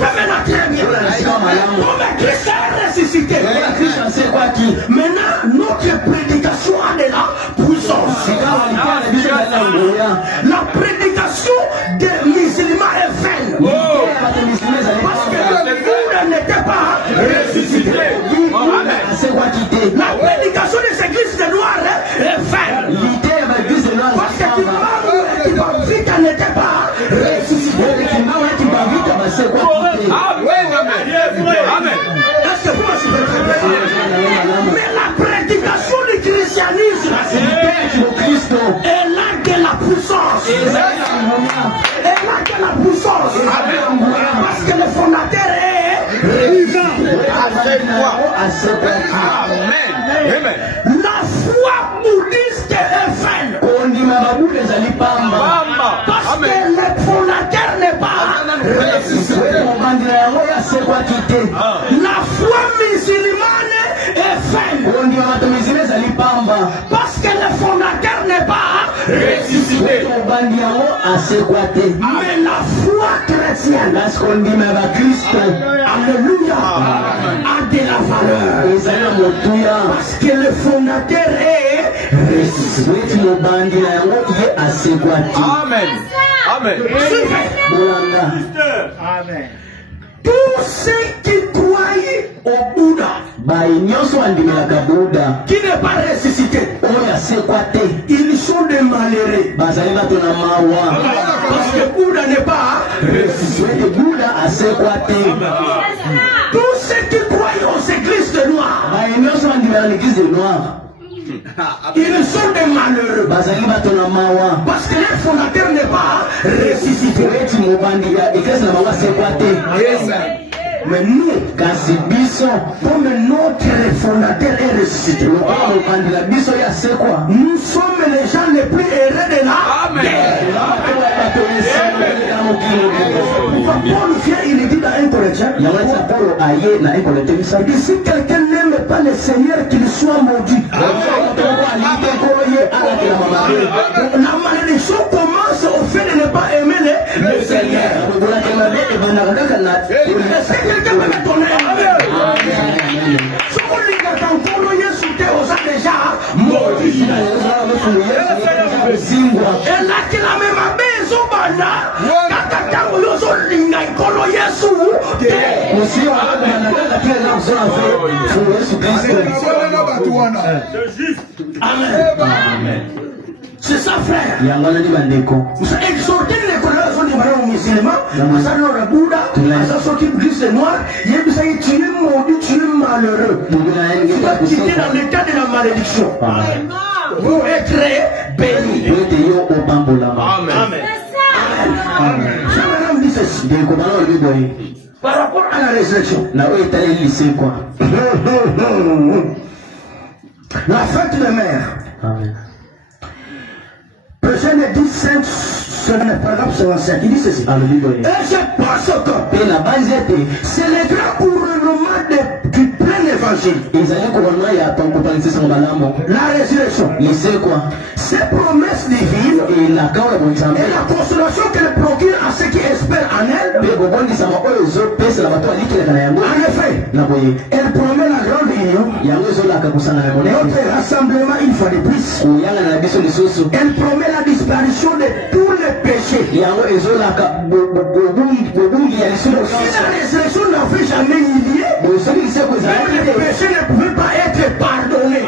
maintenant très bien. Comme Christ est ressuscité, maintenant notre prédication a de la puissance. La prédication des musulmans est vaine. Parce que le Bouddha n'était pas ressuscité. La prédication des églises de noirs est vaine. Parce que Kibavita n'était pas ressuscité. Amen. Est-ce que vous me mais la prédication du christianisme est là de la puissance. Est là de la puissance. Parce que le fondateur est la foi bouddhiste est vaine. Parce que le fondateur n'est pas ressuscité. La foi musulmane est vaine. Parce que le fondateur n'est pas ressuscité. Mais la foi chrétienne, alléluia, a de la valeur. Parce que le fondateur est ressuscité. Amen. Amen. Amen. Tous ceux qui croient au Bouddha, qui n'est pas ressuscité, ils sont des malheureux. Parce que Bouddha n'est pas ressuscité. Tous ceux qui croient aux églises de noirs, ils sont des malheureux. Parce que le fondateur n'est pas ressuscité. Mais nous, comme notre fondateur est ressuscité, nous sommes les gens les plus heureux de la terre. Paul vient, il dit dans 1 Corinthiens, il dit si quelqu'un n'aime pas le Seigneur, qu'il soit maudit. La malédiction commence au fait de ne pas aimer le Seigneur. Est-ce que quelqu'un peut me donner ce qu'on dit encore, Yesu aux déjà maudit. Et là qu'il a même maison, c'est ça, frère. Exhorter les connaissances des malheurs musulmans, ça nous le Bouddha, ça sortit plus de noir, il y a tu es maudit, tu es malheureux. Tu vas quitter dans l'état de la malédiction. Pour être béni. Amen. Amen. Dit ceci. Par rapport à la résurrection, la fête de mer. Prochaine 17, c'est le paragraphe 57. Il dit ceci. Et je pense que c'est le grand couronnement du peuple plein évangile. La résurrection. Ces promesses divines et la consolation qu'elle procure à ceux qui espèrent en elle. En effet, elle promet la grande union. Notre rassemblement une fois de plus. Elle promet la disparition de tous les péchés. Si la résurrection n'avait jamais eu lieu, les péchés ne pouvaient pas être pardonnés.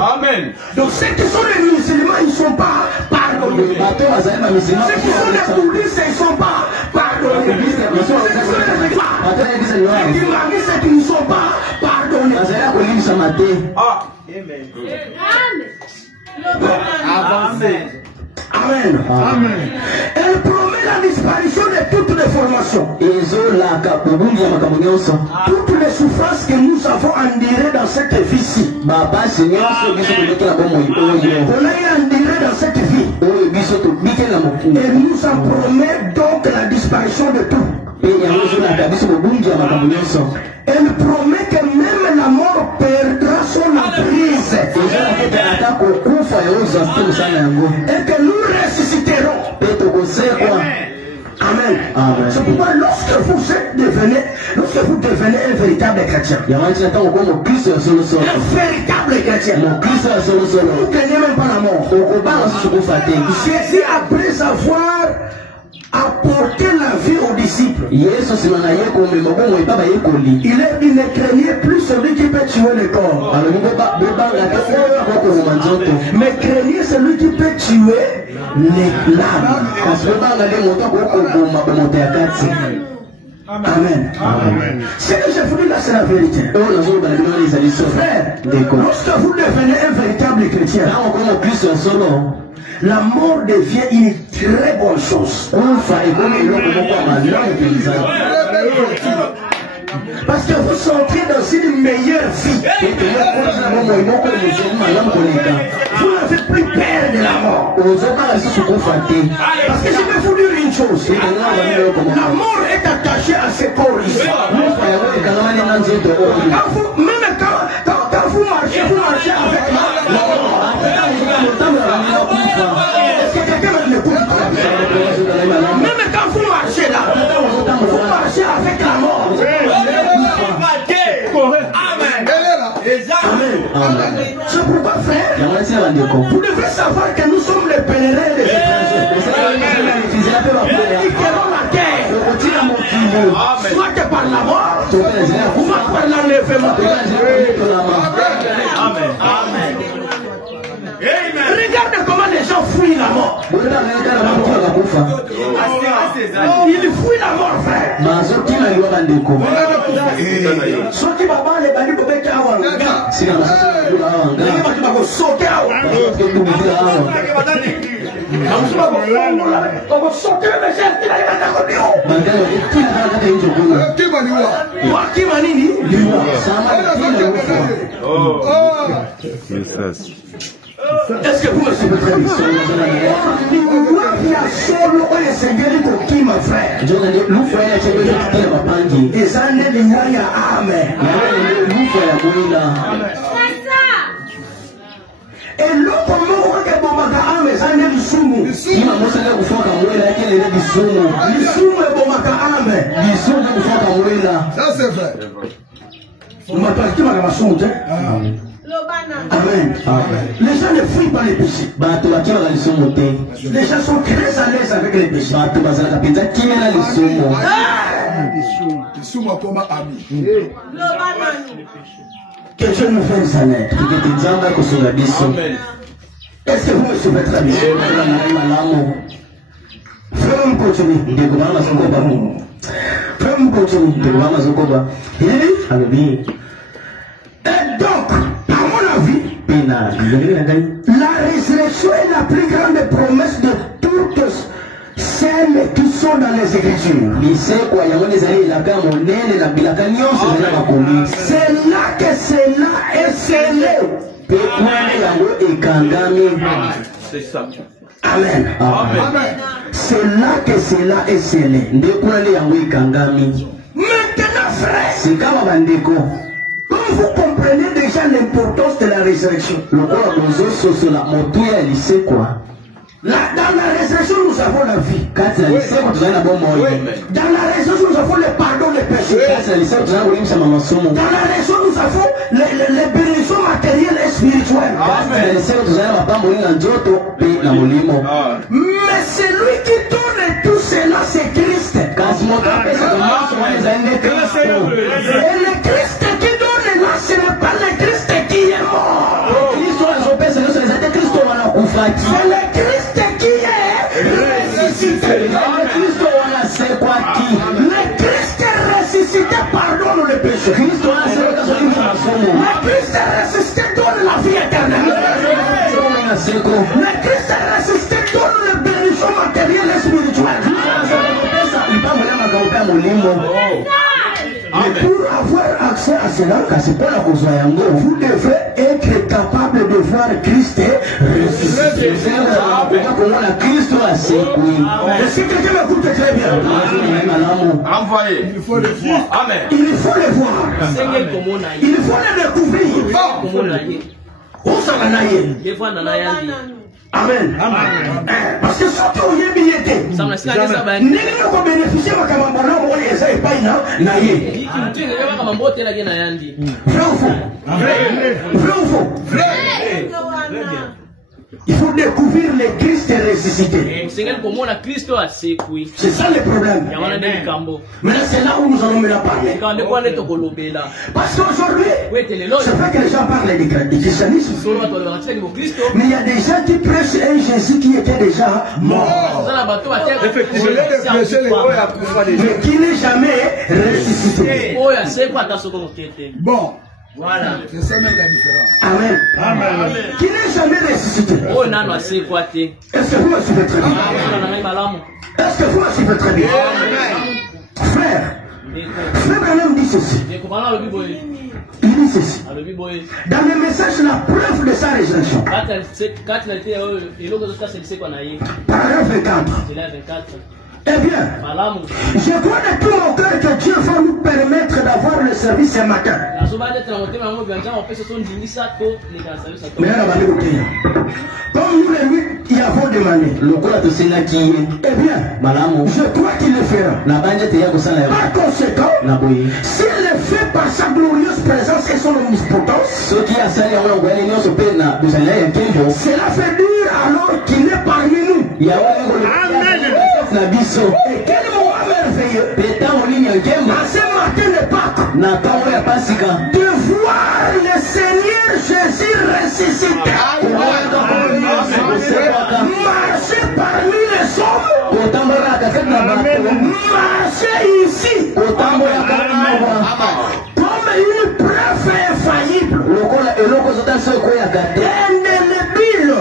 Amen. Donc ceux qui sont les musulmans, ils ne sont pas pardonnés. Ceux qui sont les bouddhistes, ils ne sont pas pardonnés. Ceux qui sont les islamistes, ils ne sont pas pardonnés. Amen. Amen. Elle promet la disparition de toutes les formations. Toutes les souffrances que nous avons endurées dans cette vie-ci. On a enduré dans cette vie. Et nous en promet donc la disparition de tout. Elle promet que même la mort perdra son emprise. Et que nous ressusciterons. Amen. C'est pourquoi lorsque vous devenez un véritable chrétien, un véritable chrétien, vous ne craignez même pas la mort. Jésus, après avoir apporter la vie aux disciples, il leur dit ne craignez plus celui qui peut tuer le corps, mais craignez celui qui peut tuer l'âme. Amen. Amen. Ce que je vous dis là, c'est la vérité. Frère, lorsque vous devenez un véritable chrétien, la mort devient une très bonne chose. Parce que vous sortez dans une meilleure vie. Vous n'avez plus peur de la mort. Parce que je vais vous dire une chose. La mort est attachée à ce corps ici. Même quand vous marchez avec la mort. Est-ce que quelqu'un m'écoute? Même quand vous marchez là, vous marchez avec la mort. Amen. C'est pourquoi, frère, vous devez savoir que nous sommes les pèlerins des étrangers. Nous quitterons la terre, soit par la mort, soit par l'enlèvement. Amen. Amen. Regarde comment les gens fuient la mort. Ils fuient la mort, frère. Est-ce que vous me suivez très bien? Et l'autre mot que Bomaka Ame, ça n'est du sumo. Le sumo est Bomaka Ame. Ça c'est vrai. Vous m'appelez qui m'a ramasson, hein? Amen. Amen. Les gens ne fuient pas les péchés. Les gens sont très à l'aise avec les péchés. Que Dieu nous fasse sa lettre. Est-ce que vous me suivez très bien? Frère, on continue. Frère, on continue. Et donc, à mon avis, la résurrection est la plus grande promesse de toutes celles qui sont dans les Écritures. C'est là que cela est scellé. C'est ça. Amen. Amen. C'est là que cela est scellé. Maintenant, frères, C'est comme un déco. comme vous comprenez déjà l'importance de la résurrection, Le corps de Zoso sur la moto et elle sait quoi. là, dans la résurrection, nous avons la vie. Quand il a laissé, tu as la bonne mort. Dans la résurrection, nous avons le pardon des péchés. Quand il a laissé, tu as la bonne mort. Dans la résurrection, nous avons les bénédictions matérielles et spirituelles. Quand il a laissé, tu as la bonne mort. Mais celui qui donne tout cela, c'est Christ. Quand tu montes à peine, Et le Christ qui donne là, ce n'est pas le Christ qui est mort. C'est le Christ qui est ressuscité. Le Christ ressuscité pardonne les péchés. Le Christ ressuscité donne la vie éternelle. Le Christ ressuscité donne les bénédictions matérielles et spirituelles. Mais pour avoir accès à cela, vous devez être capable de voir Christ ressuscité. Est-ce que quelqu'un m'écoute très bien? Envoyé. Il faut le voir. Amen. Il faut le voir. Il faut le découvrir. Où ça va naître? Amen. Parce que ce qui est bien été, nous avons bénéficié de la camambona, on les a pas Vrai ou faux? Vrai. Il faut découvrir le Christ ressuscité. C'est ça le problème. Maintenant, c'est là où nous allons me la parler. Parce qu'aujourd'hui, c'est vrai que les gens parlent du christianisme. Mais il y a des gens qui prêchent un Jésus qui était déjà mort. Mais qui n'est jamais ressuscité. Bon. Voilà. C'est ça même la différence. Amen. Amen. Qui n'est jamais ressuscité. Est-ce que vous me suivez très bien? Est-ce que vous me suivez très bien? Frère, Frère Branham dit ceci. Il dit ceci. Dans le message, la preuve de sa résurrection. Paragraphe 24. Eh bien, je crois de tout mon cœur que Dieu va nous permettre d'avoir le service ce matin. Mais là, comme nous les 8 y avons demandé, eh bien, je crois qu'il le fera. Par conséquent, s'il le fait par sa glorieuse présence et son omnipotence, cela fait dire alors qu'il est parmi nous. Amen. Et quel moment merveilleux à ce matin de Pâques de voir le Seigneur Jésus ressuscité marcher parmi les hommes, marcher ici comme une preuve infaillible, indélébile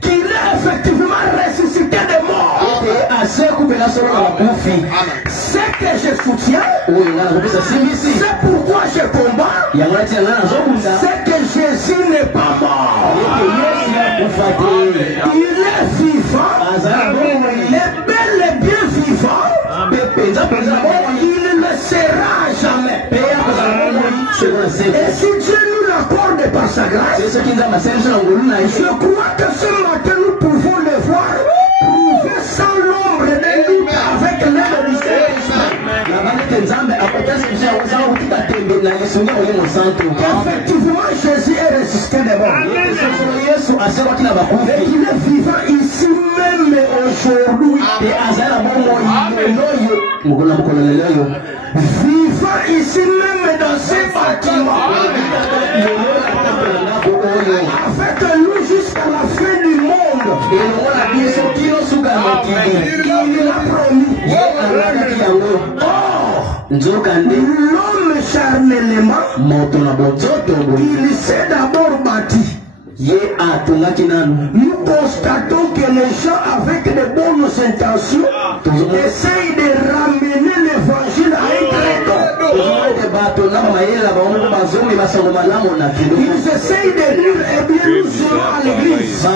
qu'il est effectivement ressuscité des morts. C'est que je soutiens, c'est pourquoi je combats, c'est que Jésus n'est pas mort. Il est vivant, il est bel et bien vivant, il ne sera jamais. Et si Dieu nous l'accorde par sa grâce, je crois que ce matin nous pouvons le voir prouver sans l'ombre de doute avec l'aide du Seigneur. Effectivement, Jésus est ressuscité des morts. Et il est vivant ici même aujourd'hui. Vivant ici même dans ces bâtiments. Avec nous jusqu'à la fin du monde. Il l'a promis. L'homme charnellement, il s'est d'abord bâti. Nous constatons que les gens avec de bonnes intentions essayent de ramener l'évangile à un credo. Ils essayent de dire, eh bien, nous serons à l'église.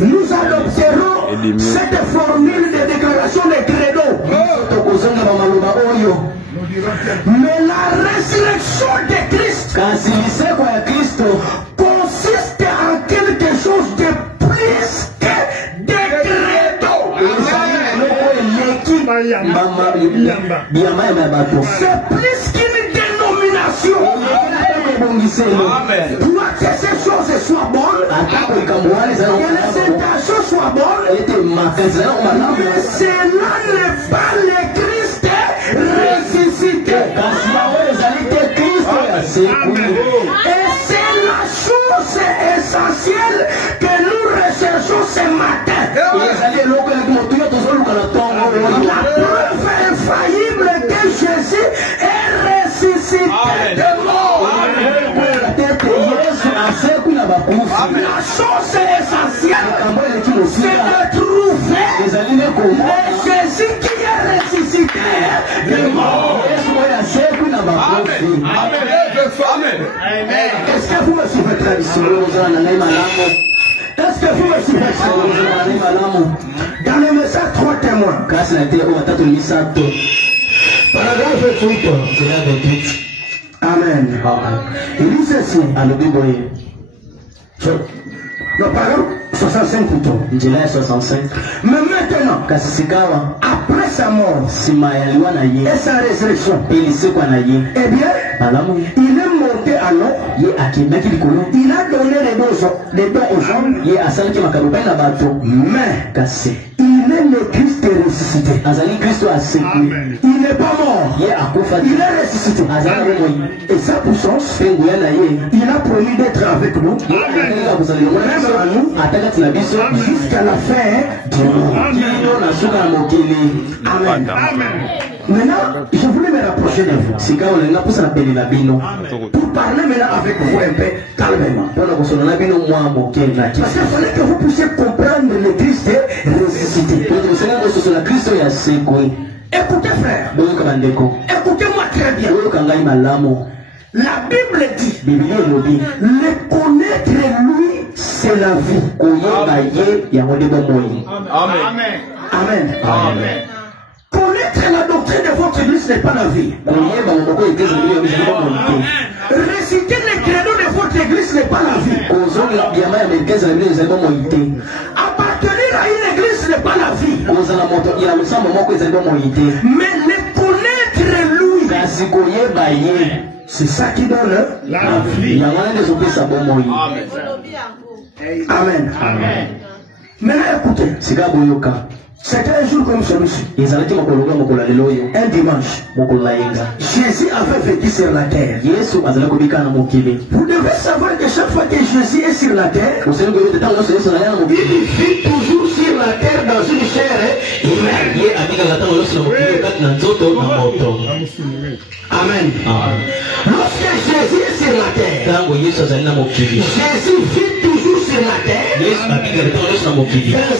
Nous adopterons cette formule de déclaration de credo. Mais la résurrection de Christ consiste en quelque chose de plus que des credos. C'est plus qu'une dénomination. Amen. Pour que ces choses soient bonnes, que les intentions soient bonnes, mais cela n'est pas le Christ ressuscité. Et c'est la chose essentielle que nous recherchons ce matin. La preuve infaillible que Jésus est ressuscité de mort. La chose essentielle, c'est de trouver le Jésus qui est ressuscité de mort. Est-ce que vous me suivez très bien? Est-ce que vous me suivez? Dans le message 3 témoins, paragraphe 28. Amen. Il dit ceci. Le paragraphe 65 plutôt. Mais maintenant, après sa mort et sa résurrection, eh bien, il est monté à l'eau. Il a donné les dons aux hommes. Mais il est le Christ ressuscité. Il n'est pas mort. Il est ressuscité. Et sa puissance, il a promis d'être avec nous. Même à nous, jusqu'à la fin du monde. Amen. Maintenant, je voulais me rapprocher de vous. Pour parler maintenant avec vous un peu calmement. Parce qu'il fallait que vous puissiez comprendre le Christ ressuscité. Écoutez frère. Écoutez-moi très bien. La Bible dit, le connaître lui, c'est la vie. Amen. Amen. Amen. Connaître la doctrine de votre église n'est pas la vie. Réciter les credos de votre église n'est pas la vie. Appartenir à une église n'est pas la vie. Mais le connaître lui, c'est ça qui donne la vie. Amen. Amen. Maintenant écoutez. C'était un jour comme celui-ci. Un dimanche. Jésus avait vécu sur la terre. Vous devez savoir que chaque fois que Jésus est sur la terre, il vit toujours sur la terre dans une chair humaine. Amen. Lorsque Jésus est sur la terre, Jésus vit toujours sur la terre dans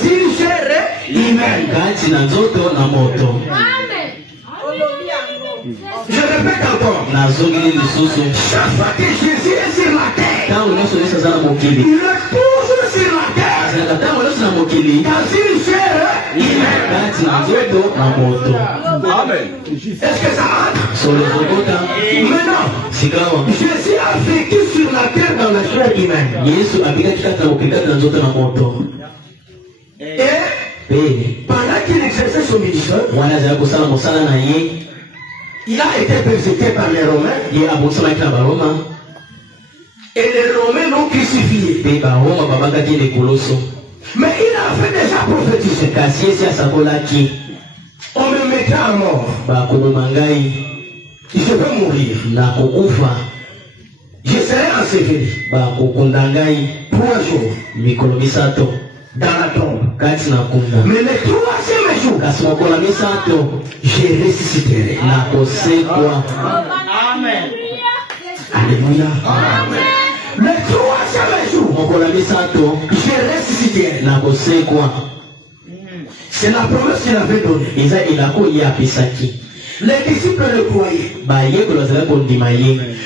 une chair humaine. Amen. Je répète encore. Chaque fois que Jésus est sur la terre, il est toujours sur la terre dans une chair humaine. Amen. Est-ce que ça marche? Maintenant, Jésus a vécu sur la terre dans la chair humaine. Et pendant qu'il exerçait son ministère, il a été persécuté par les Romains. Et les Romains l'ont crucifié. Mais il avait déjà prophétisé. On me mettra à mort. Je vais mourir. Je serai enseveli. Pour un jour. Dans la tombe. Mais le troisième jour, je ressusciterai. Amen. Alléluia. Amen. Le troisième jour, je ressusciterai. C'est la promesse qu'il avait donnée. Les disciples le croyaient.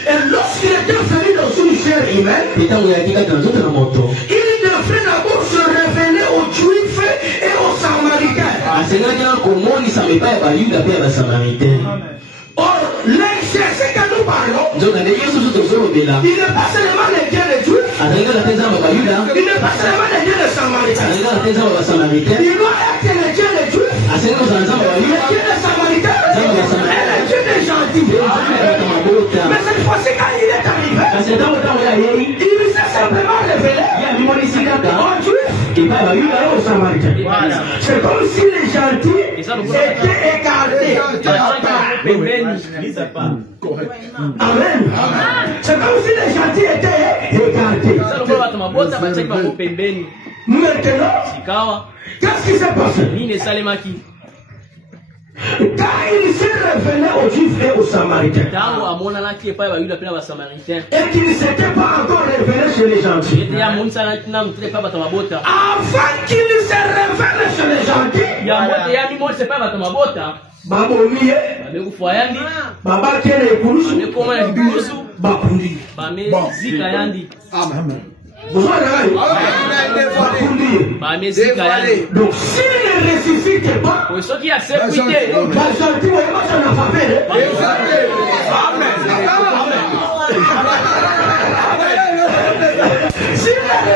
Et lorsqu'il était venu dans une chair humaine, il devrait d'abord se révéler aux Juifs et aux Samaritains. Et pas à Yuda, pas à Samaritain. Or, l'exercice que nous parlons, Donc, il n'est pas seulement il n'est pas seulement les dieux des Juifs, il n'est pas seulement les dieux des Samaritains. Il doit être les dieux des Juifs, les dieux des Samaritains et les dieux des gentils. Mais cette fois-ci, quand il est arrivé, il s'est simplement révélé aux Juifs et aux Samaritains. C'est comme si les gentils étaient écartés. Amen. C'est comme si les gentils étaient écartés. Maintenant, qu'est-ce qui s'est passé? Quand il s'est révélé aux Juifs et aux Samaritains, et qu'il ne s'était pas encore révélé chez les gentils, avant qu'il ne se révèle chez les gentils, Babomiye, Baba Kele Kurusu, Bakundi. Amen. Donc, s'il ne ressuscite pas, s'il ne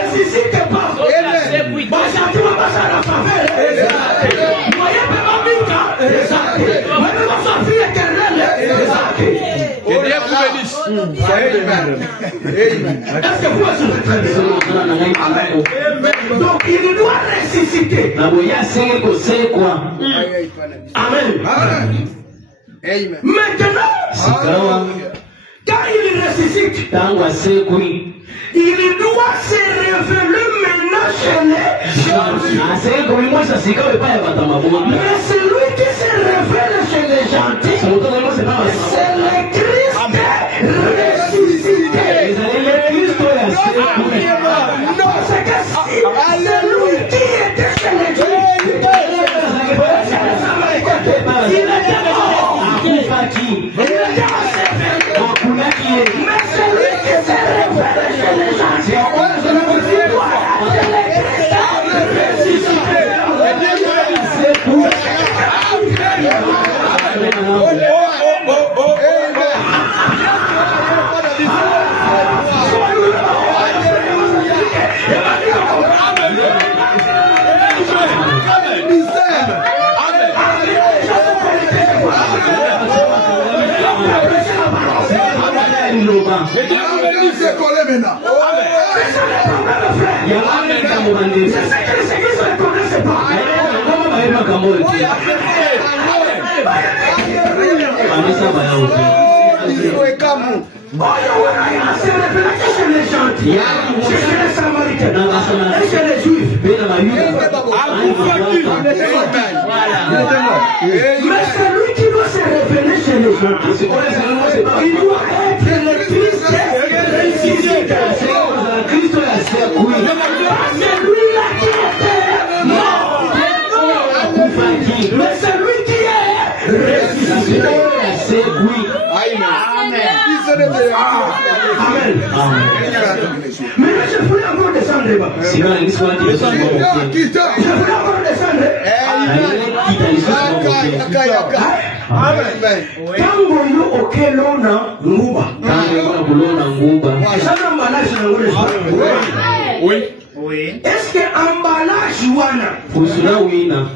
ressuscite pas, Que Dieu vous bénisse. Est-ce que vous Amen. Donc il doit ressusciter. Amen. Maintenant, quand il ressuscite, il doit se révéler maintenant chez les gentils. Mais celui qui se révèle chez les gentils, c'est le Christ ressuscité. Parce que celui qui était chez les Juifs, il était mort. Il était ensevelie. Mais celui qui se révèle chez les gentils, il doit être le Christ ressuscité. Mais celui qui doit se révéler chez les gentils, il doit être le Christ ressuscité. Celui-là qui était mort, mais celui qui est ressuscité. Amen. Mais je voulais encore descendre là-bas. Je voulais encore descendre. Tango yo okelona nguba. Oui. Est-ce que emballage wana?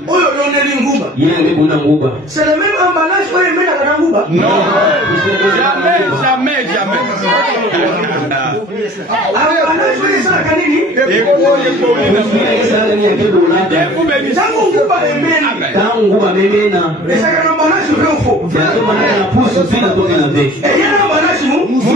Oyo londeli nguba. C'est le même emballage oyo mena na nguba? Non. Jamais. Emballage oyo sala kanini? Tango nguba emena. Esa kana emballage oyo fo. Et yana emballage musu.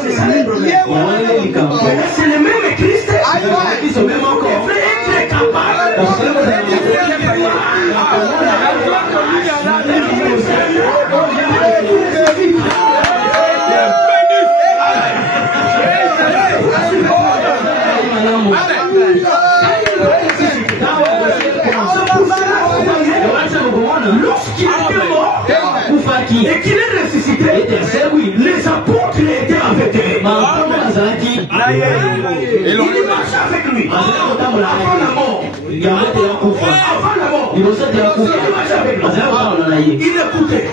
C'est ça le problème. C'est le même Christ. il était aveuglé. Ma femme azalaki. Il marchait avec lui. Avant la mort. Avant la mort. Il marchait avec lui. Il écoutait.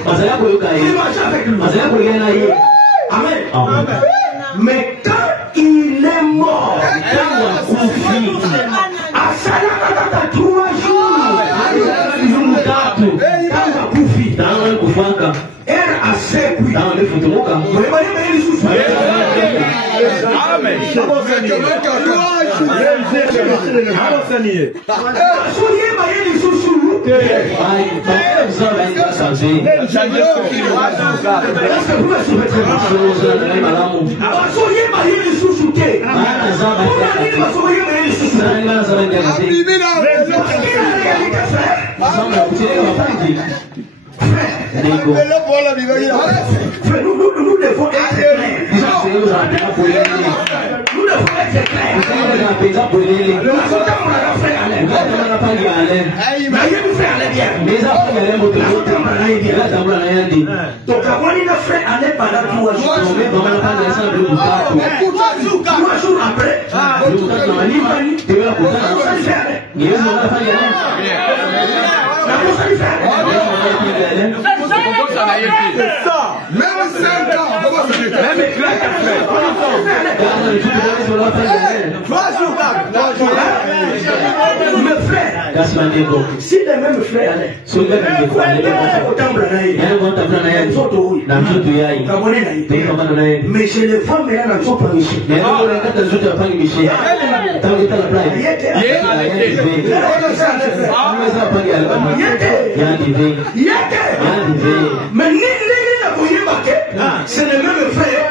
Il marchait avec lui. Amen. Mais quand il est mort, à Salamata 3 jours, elle a sécu. Amen. Nous devons être clairs. Nous devons être clairs. Même 5 ans, même éclat mes frères, si les mêmes frères allaient, mais chez les femmes, il y a un mais c'est le même frère.